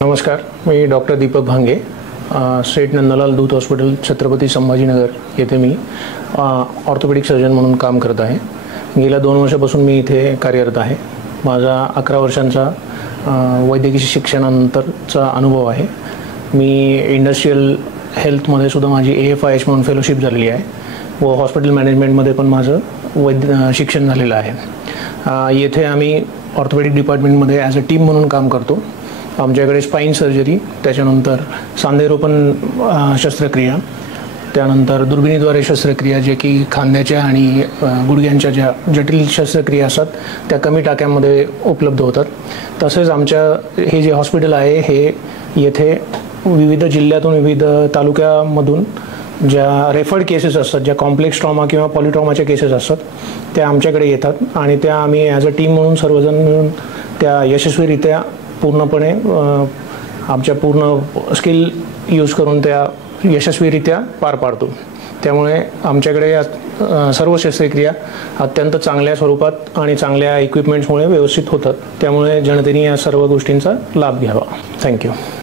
नमस्कार, मी डॉक्टर दीपक भांगे, स्टेट नंदलाल दूत हॉस्पिटल छत्रपती संभाजीनगर येथे मी ऑर्थोपेडिक सर्जन म्हणून काम करत आहे। गेल्या 2 वर्षापासून मी इथे कार्यरत आहे। माझा 11 वर्षांचा वैद्यकीय शिक्षणानंतरचा अनुभव आहे। मी इंडस्ट्रियल हेल्थमध्ये सुद्धा माझी AFIH म्हणून फेलोशिप झालेली आहे व हॉस्पिटल मॅनेजमेंटमध्ये पण माझं शिक्षण झालेलं आहे। येथे आम्ही ऑर्थोपेडिक डिपार्टमेंटमध्ये ॲज अ टीम म्हणून काम करतो। आमच्याकडे स्पाइन सर्जरी, त्याच्यानंतर सांधेरोपण शस्त्रक्रिया, त्यानंतर दुर्बिणीद्वारे शस्त्रक्रिया, जे की खांद्याच्या आणि गुडघ्यांच्या ज्या जटिल शस्त्रक्रिया असतात त्या कमी टाक्यांमध्ये उपलब्ध होतात। तसेच आमच्या हे जे हॉस्पिटल आहे हे येथे विविध जिल्ह्यातून विविध तालुक्यामधून ज्या रेफर्ड केसेस असतात, ज्या कॉम्प्लेक्स ट्रॉमा किंवा पॉलिट्रॉमाच्या केसेस असतात त्या आमच्याकडे येतात आणि त्या आम्ही ॲज अ टीम म्हणून सर्वजण मिळून त्या यशस्वीरित्या पूर्णपणे आमच्या पूर्ण स्किल यूज करून त्या यशस्वीरित्या पार पाडतो। त्यामुळे आमच्याकडे या सर्व शस्त्रक्रिया अत्यंत चांगल्या स्वरूपात आणि चांगल्या इक्विपमेंट्समुळे व्यवस्थित होतात। त्यामुळे जनतेने या सर्व गोष्टींचा लाभ घ्यावा। थँक्यू।